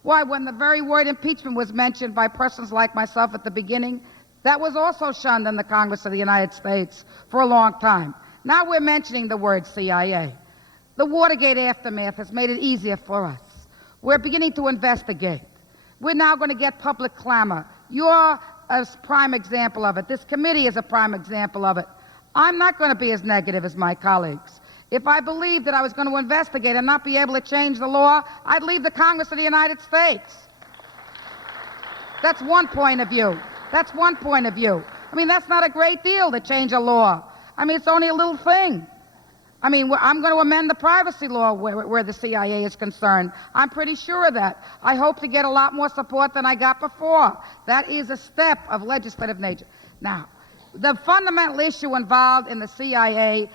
Why, when the very word impeachment was mentioned by persons like myself at the beginning, that was also shunned in the Congress of the United States for a long time. Now we're mentioning the word CIA. The Watergate aftermath has made it easier for us. We're beginning to investigate. We're now going to get public clamor. You're a prime example of it. This committee is a prime example of it. I'm not going to be as negative as my colleagues. If I believed that I was going to investigate and not be able to change the law, I'd leave the Congress of the United States. That's one point of view. That's one point of view. I mean, that's not a great deal to change a law. I mean, it's only a little thing. I mean, I'm going to amend the privacy law where the CIA is concerned. I'm pretty sure of that. I hope to get a lot more support than I got before. That is a step of legislative nature. Now, the fundamental issue involved in the CIA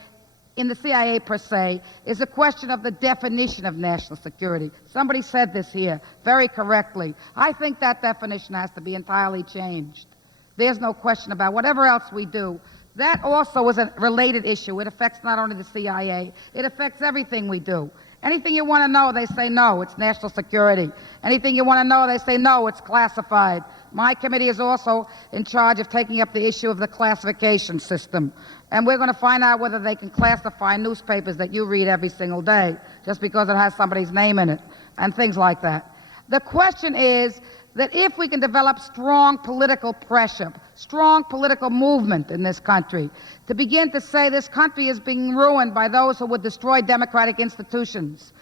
in the CIA per se is a question of the definition of national security. Somebody said this here very correctly. I think that definition has to be entirely changed. There's no question about whatever else we do. That also is a related issue. It affects not only the CIA, it affects everything we do. Anything you want to know, they say no, it's national security. Anything you want to know, they say no, it's classified. My committee is also in charge of taking up the issue of the classification system. And we're going to find out whether they can classify newspapers that you read every single day just because it has somebody's name in it and things like that. The question is that if we can develop strong political pressure, strong political movement in this country, to begin to say this country is being ruined by those who would destroy democratic institutions,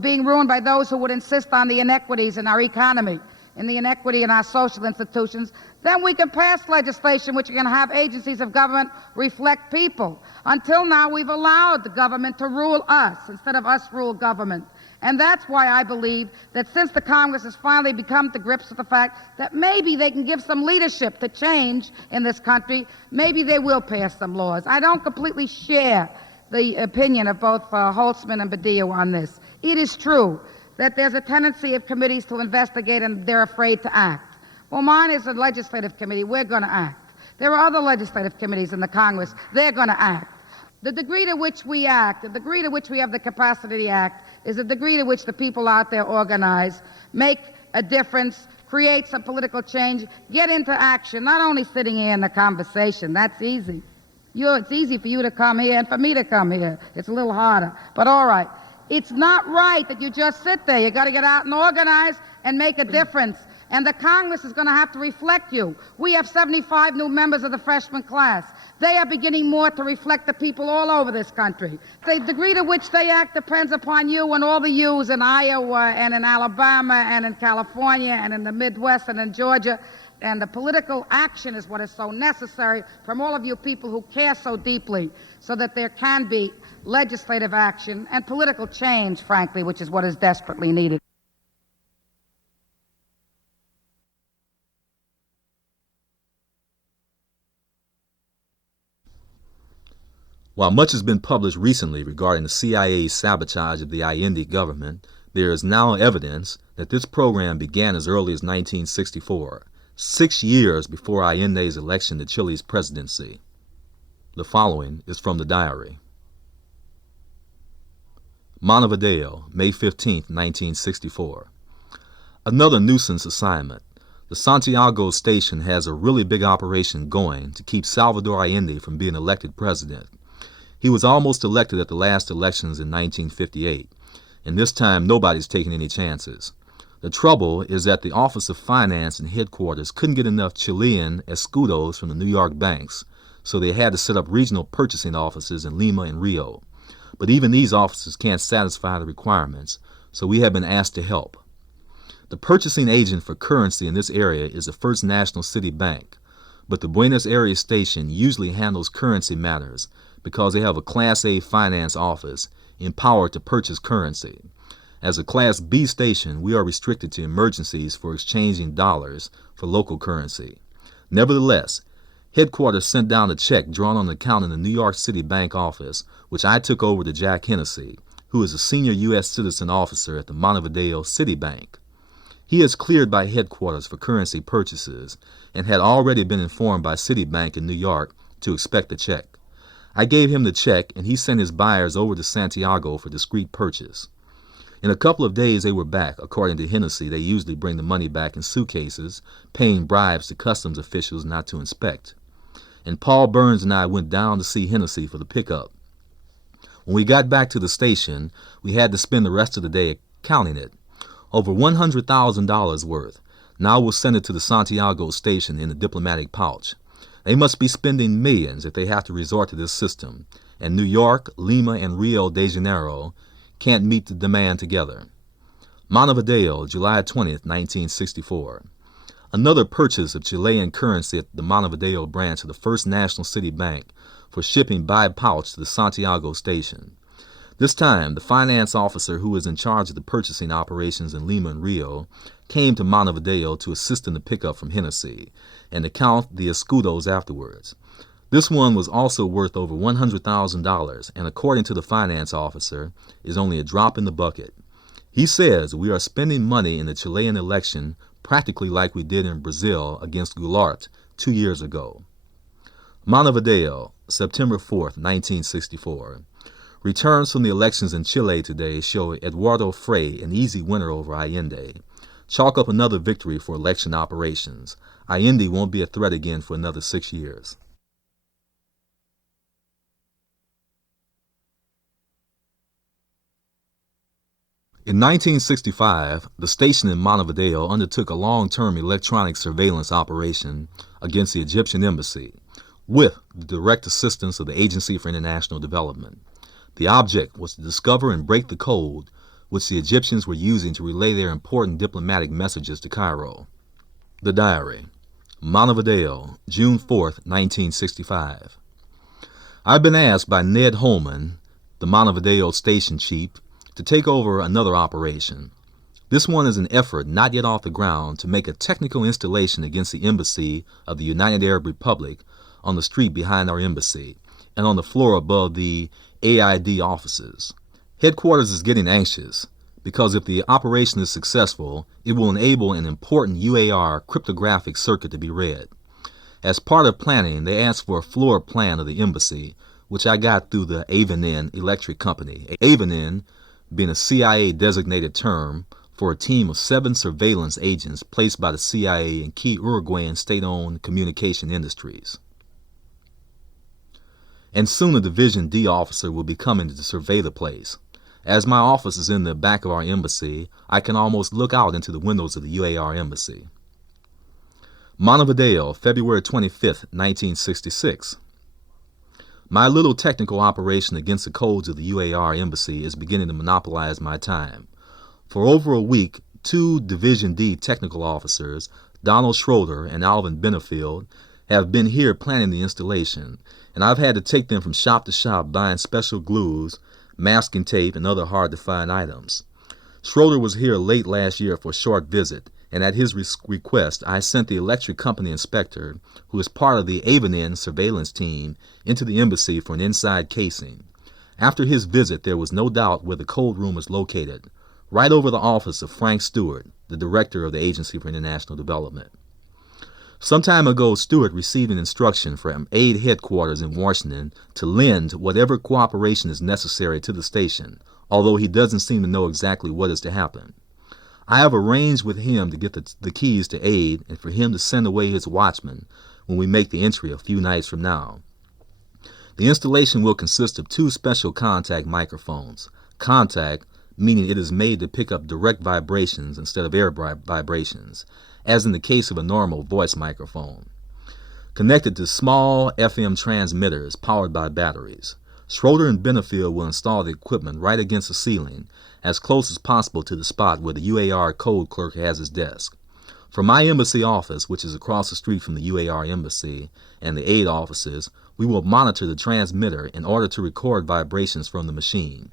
being ruined by those who would insist on the inequities in our economy, and the inequity in our social institutions, then we can pass legislation which can have agencies of government reflect people. Until now, we've allowed the government to rule us instead of us rule government. And that's why I believe that since the Congress has finally come to grips with the fact that maybe they can give some leadership to change in this country, maybe they will pass some laws. I don't completely share the opinion of both Holtzman and Badillo on this. It is true that there's a tendency of committees to investigate and they're afraid to act. Well, mine is a legislative committee. We're going to act. There are other legislative committees in the Congress. They're going to act. The degree to which we act, the degree to which we have the capacity to act, is the degree to which the people out there organize, make a difference, create some political change, get into action, not only sitting here in the conversation. That's easy. It's easy for you to come here and for me to come here. It's a little harder, but all right. It's not right that you just sit there. You got to get out and organize and make a difference. And the Congress is going to have to reflect you. We have 75 new members of the freshman class. They are beginning more to reflect the people all over this country. The degree to which they act depends upon you and all the yous in Iowa and in Alabama and in California and in the Midwest and in Georgia. And the political action is what is so necessary from all of you people who care so deeply so that there can be legislative action and political change, frankly, which is what is desperately needed. While much has been published recently regarding the CIA's sabotage of the Allende government, there is now evidence that this program began as early as 1964, 6 years before Allende's election to Chile's presidency. The following is from the diary. Montevideo, May 15, 1964. Another nuisance assignment. The Santiago station has a really big operation going to keep Salvador Allende from being elected president. He was almost elected at the last elections in 1958, and this time nobody's taking any chances. The trouble is that the Office of Finance and headquarters couldn't get enough Chilean escudos from the New York banks, so they had to set up regional purchasing offices in Lima and Rio. But even these offices can't satisfy the requirements, so we have been asked to help. The purchasing agent for currency in this area is the First National City Bank, but the Buenos Aires station usually handles currency matters because they have a Class A finance office empowered to purchase currency. As a Class B station, we are restricted to emergencies for exchanging dollars for local currency. Nevertheless, headquarters sent down a check drawn on an account in the New York City Bank office, which I took over to Jack Hennessy, who is a senior U.S. citizen officer at the Montevideo City Bank. He is cleared by headquarters for currency purchases and had already been informed by Citibank in New York to expect the check. I gave him the check, and he sent his buyers over to Santiago for discreet purchase. In a couple of days they were back. According to Hennessy, they usually bring the money back in suitcases, paying bribes to customs officials not to inspect. And Paul Burns and I went down to see Hennessy for the pickup. When we got back to the station, we had to spend the rest of the day counting it. Over $100,000 worth. Now we'll send it to the Santiago station in a diplomatic pouch. They must be spending millions if they have to resort to this system, and New York, Lima, and Rio de Janeiro can't meet the demand together. Montevideo, July 20th, 1964. Another purchase of Chilean currency at the Montevideo branch of the First National City Bank for shipping by pouch to the Santiago station. This time, the finance officer who was in charge of the purchasing operations in Lima and Rio came to Montevideo to assist in the pickup from Hennessy and to count the escudos afterwards. This one was also worth over $100,000, and according to the finance officer, is only a drop in the bucket. He says we are spending money in the Chilean election practically like we did in Brazil against Goulart 2 years ago. Montevideo, September 4th, 1964. Returns from the elections in Chile today show Eduardo Frei an easy winner over Allende. Chalk up another victory for election operations. Allende won't be a threat again for another 6 years. In 1965, the station in Montevideo undertook a long-term electronic surveillance operation against the Egyptian embassy, with the direct assistance of the Agency for International Development. The object was to discover and break the code which the Egyptians were using to relay their important diplomatic messages to Cairo. The diary. Montevideo, June 4th, 1965. I've been asked by Ned Holman, the Montevideo station chief, to take over another operation. This one is an effort not yet off the ground to make a technical installation against the embassy of the United Arab Republic on the street behind our embassy and on the floor above the AID offices. Headquarters is getting anxious because if the operation is successful, it will enable an important UAR cryptographic circuit to be read. As part of planning, they asked for a floor plan of the embassy, which I got through the Avanen Electric Company. Avanen being a CIA-designated term for a team of 7 surveillance agents placed by the CIA in key Uruguayan state-owned communication industries. And soon a Division D officer will be coming to survey the place. As my office is in the back of our embassy, I can almost look out into the windows of the UAR embassy. Montevideo, February 25th, 1966. My little technical operation against the codes of the UAR embassy is beginning to monopolize my time. For over a week, 2 Division D technical officers, Donald Schroeder and Alvin Benefield, have been here planning the installation, and I've had to take them from shop to shop buying special glues, masking tape, and other hard-to-find items. Schroeder was here late last year for a short visit, and at his request, I sent the electric company inspector, who is part of the Avanen surveillance team, into the embassy for an inside casing. After his visit, there was no doubt where the cold room is located, right over the office of Frank Stewart, the director of the Agency for International Development. Some time ago, Stewart received an instruction from aid headquarters in Washington to lend whatever cooperation is necessary to the station, although he doesn't seem to know exactly what is to happen. I have arranged with him to get the keys to aid and for him to send away his watchman when we make the entry a few nights from now. The installation will consist of 2 special contact microphones. Contact, meaning it is made to pick up direct vibrations instead of air vibrations, as in the case of a normal voice microphone. Connected to small FM transmitters powered by batteries. Schroeder and Benefield will install the equipment right against the ceiling, as close as possible to the spot where the UAR code clerk has his desk. From my embassy office, which is across the street from the UAR embassy and the aid offices, we will monitor the transmitter in order to record vibrations from the machine.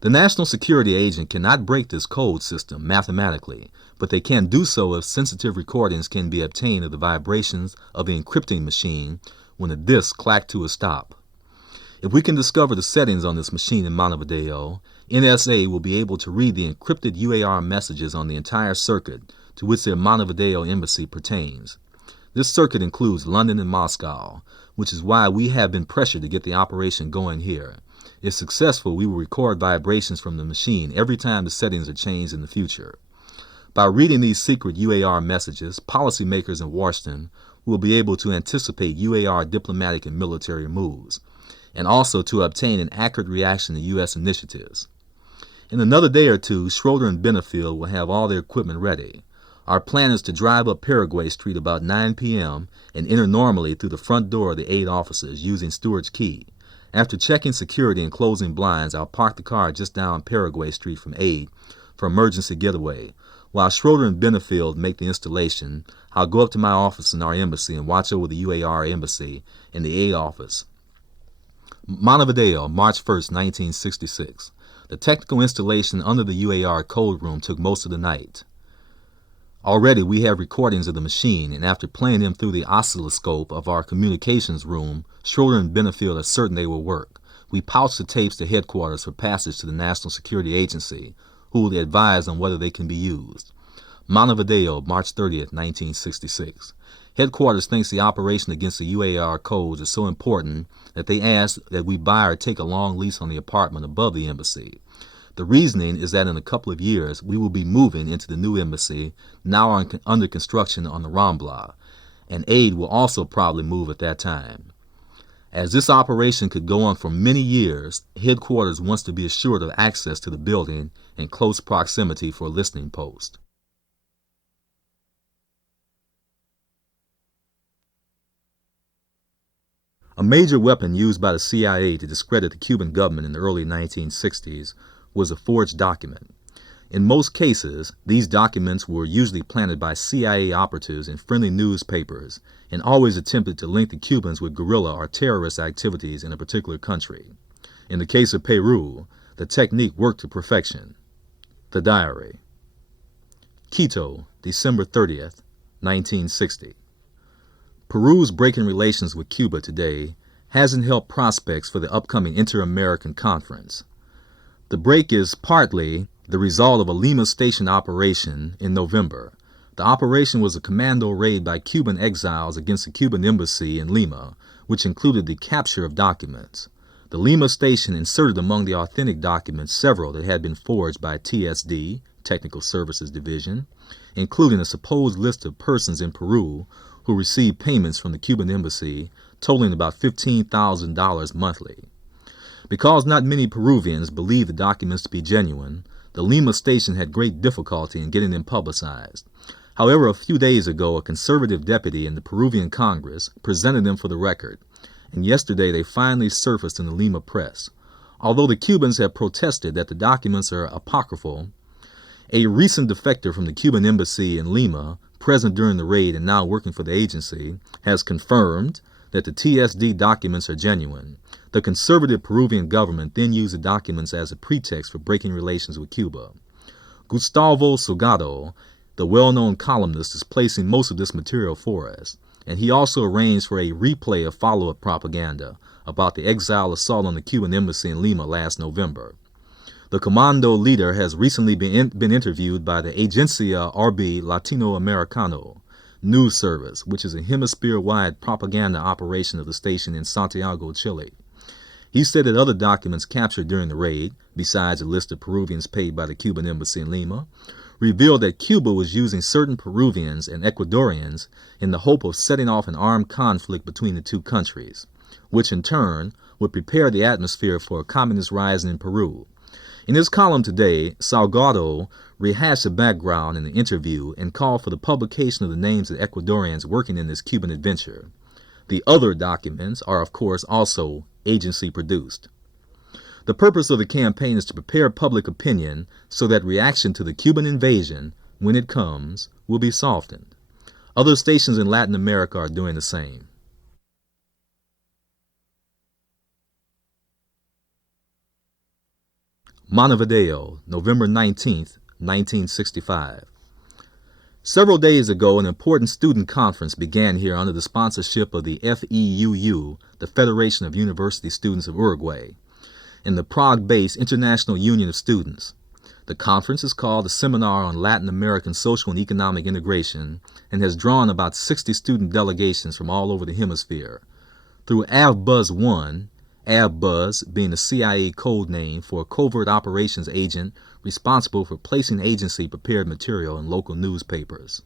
The National Security Agent cannot break this code system mathematically, but they can do so if sensitive recordings can be obtained of the vibrations of the encrypting machine when the disks clack to a stop. If we can discover the settings on this machine in Montevideo, NSA will be able to read the encrypted UAR messages on the entire circuit to which their Montevideo embassy pertains. This circuit includes London and Moscow, which is why we have been pressured to get the operation going here. If successful, we will record vibrations from the machine every time the settings are changed in the future. By reading these secret UAR messages, policymakers in Washington will be able to anticipate UAR diplomatic and military moves, and also to obtain an accurate reaction to U.S. initiatives. In another day or 2, Schroeder and Benefield will have all their equipment ready. Our plan is to drive up Paraguay Street about 9 p.m. and enter normally through the front door of the aid offices using Stewart's key. After checking security and closing blinds, I'll park the car just down Paraguay Street from aid for emergency getaway. While Schroeder and Benefield make the installation, I'll go up to my office in our embassy and watch over the UAR embassy and the aid office. Montevideo, March 1st, 1966. The technical installation under the UAR code room took most of the night. Already we have recordings of the machine, and after playing them through the oscilloscope of our communications room, Schroeder and Benefield are certain they will work. We pouch the tapes to headquarters for passage to the National Security Agency, who will advise on whether they can be used. Montevideo, March 30th, 1966. Headquarters thinks the operation against the UAR codes is so important that they ask that we buy or take a long lease on the apartment above the embassy. The reasoning is that in a couple of years we will be moving into the new embassy, now under construction on the Rambla, and aid will also probably move at that time. As this operation could go on for many years, headquarters wants to be assured of access to the building in close proximity for a listening post. A major weapon used by the CIA to discredit the Cuban government in the early 1960s was a forged document. In most cases, these documents were usually planted by CIA operatives in friendly newspapers and always attempted to link the Cubans with guerrilla or terrorist activities in a particular country. In the case of Peru, the technique worked to perfection. The diary. Quito, December 30th, 1960. Peru's breaking relations with Cuba today hasn't helped prospects for the upcoming Inter-American Conference. The break is partly the result of a Lima Station operation in November. The operation was a commando raid by Cuban exiles against the Cuban embassy in Lima, which included the capture of documents. The Lima Station inserted among the authentic documents several that had been forged by TSD, Technical Services Division, including a supposed list of persons in Peru who received payments from the Cuban embassy totaling about $15,000 monthly. Because not many Peruvians believed the documents to be genuine, the Lima Station had great difficulty in getting them publicized. However, a few days ago, a conservative deputy in the Peruvian Congress presented them for the record, and yesterday they finally surfaced in the Lima press. Although the Cubans have protested that the documents are apocryphal, a recent defector from the Cuban embassy in Lima, present during the raid and now working for the agency, has confirmed that the TSD documents are genuine. The conservative Peruvian government then used the documents as a pretext for breaking relations with Cuba. Gustavo Salgado, the well-known columnist, is placing most of this material for us, and he also arranged for a replay of follow-up propaganda about the exile assault on the Cuban embassy in Lima last November. The commando leader has recently been interviewed by the Agencia RB Latinoamericano news service, which is a hemisphere-wide propaganda operation of the station in Santiago, Chile. He said that other documents captured during the raid, besides a list of Peruvians paid by the Cuban embassy in Lima, revealed that Cuba was using certain Peruvians and Ecuadorians in the hope of setting off an armed conflict between the two countries, which in turn would prepare the atmosphere for a communist rising in Peru. In his column today, Salgado rehashed the background in the interview and called for the publication of the names of Ecuadorians working in this Cuban adventure. The other documents are, of course, also agency-produced. The purpose of the campaign is to prepare public opinion so that reaction to the Cuban invasion, when it comes, will be softened. Other stations in Latin America are doing the same. Montevideo, November 19th, 1965. Several days ago, an important student conference began here under the sponsorship of the FEUU, the Federation of University Students of Uruguay, and the Prague-based International Union of Students. The conference is called the Seminar on Latin American Social and Economic Integration and has drawn about 60 student delegations from all over the hemisphere. Through Abzug 1, Abzug being the CIA code name for a covert operations agent responsible for placing agency-prepared material in local newspapers.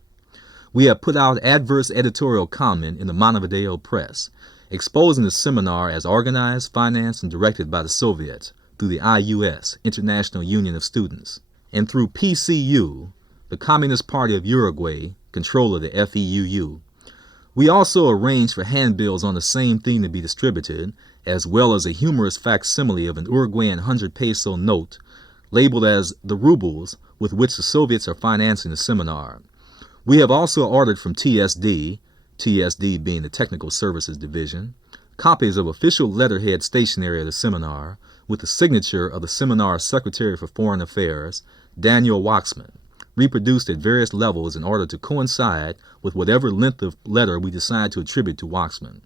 We have put out adverse editorial comment in the Montevideo press, exposing the seminar as organized, financed, and directed by the Soviets through the IUS, International Union of Students, and through PCU, the Communist Party of Uruguay, controller of the FEUU. We also arranged for handbills on the same theme to be distributed, as well as a humorous facsimile of an Uruguayan 100-peso note labeled as the rubles with which the Soviets are financing the seminar. We have also ordered from TSD being the Technical Services Division, copies of official letterhead stationery of the seminar with the signature of the seminar's Secretary for Foreign Affairs, Daniel Waxman. reproduced at various levels in order to coincide with whatever length of letter we decide to attribute to Waxman.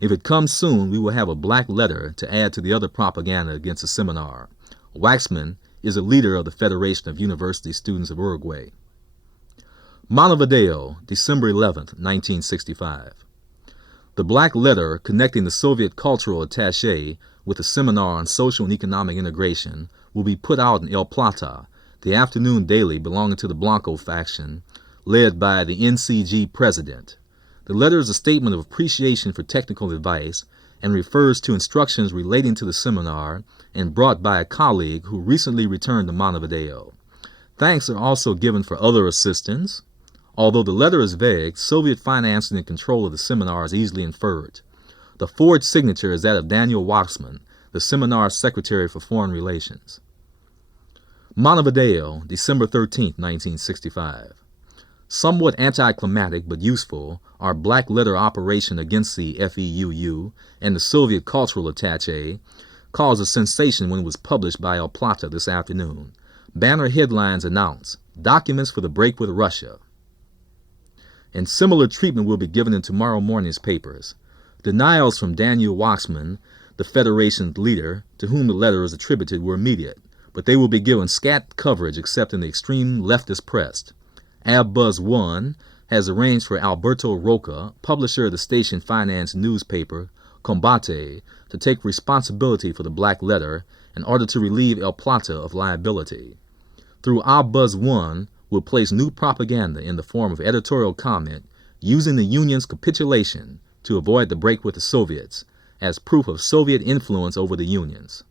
If it comes soon, we will have a black letter to add to the other propaganda against the seminar. Waxman is a leader of the Federation of University Students of Uruguay. Montevideo, December 11, 1965. The black letter connecting the Soviet cultural attaché with the seminar on social and economic integration will be put out in El Plata, the afternoon daily belonging to the Blanco faction, led by the NCG president. The letter is a statement of appreciation for technical advice and refers to instructions relating to the seminar and brought by a colleague who recently returned to Montevideo. Thanks are also given for other assistance. Although the letter is vague, Soviet financing and control of the seminar is easily inferred. The forged signature is that of Daniel Waxman, the seminar's Secretary for Foreign Relations. Montevideo, December 13, 1965. Somewhat anticlimactic but useful, our black letter operation against the FEUU and the Soviet cultural attaché caused a sensation when it was published by El Plata this afternoon. Banner headlines announce, "Documents for the break with Russia." And similar treatment will be given in tomorrow morning's papers. Denials from Daniel Waxman, the Federation's leader, to whom the letter is attributed, were immediate, but they will be given scant coverage except in the extreme leftist press. Abzug 1 has arranged for Alberto Roca, publisher of the station-financed newspaper Combate, to take responsibility for the black letter in order to relieve El Plata of liability. Through Abzug 1, will place new propaganda in the form of editorial comment using the Union's capitulation to avoid the break with the Soviets as proof of Soviet influence over the Unions.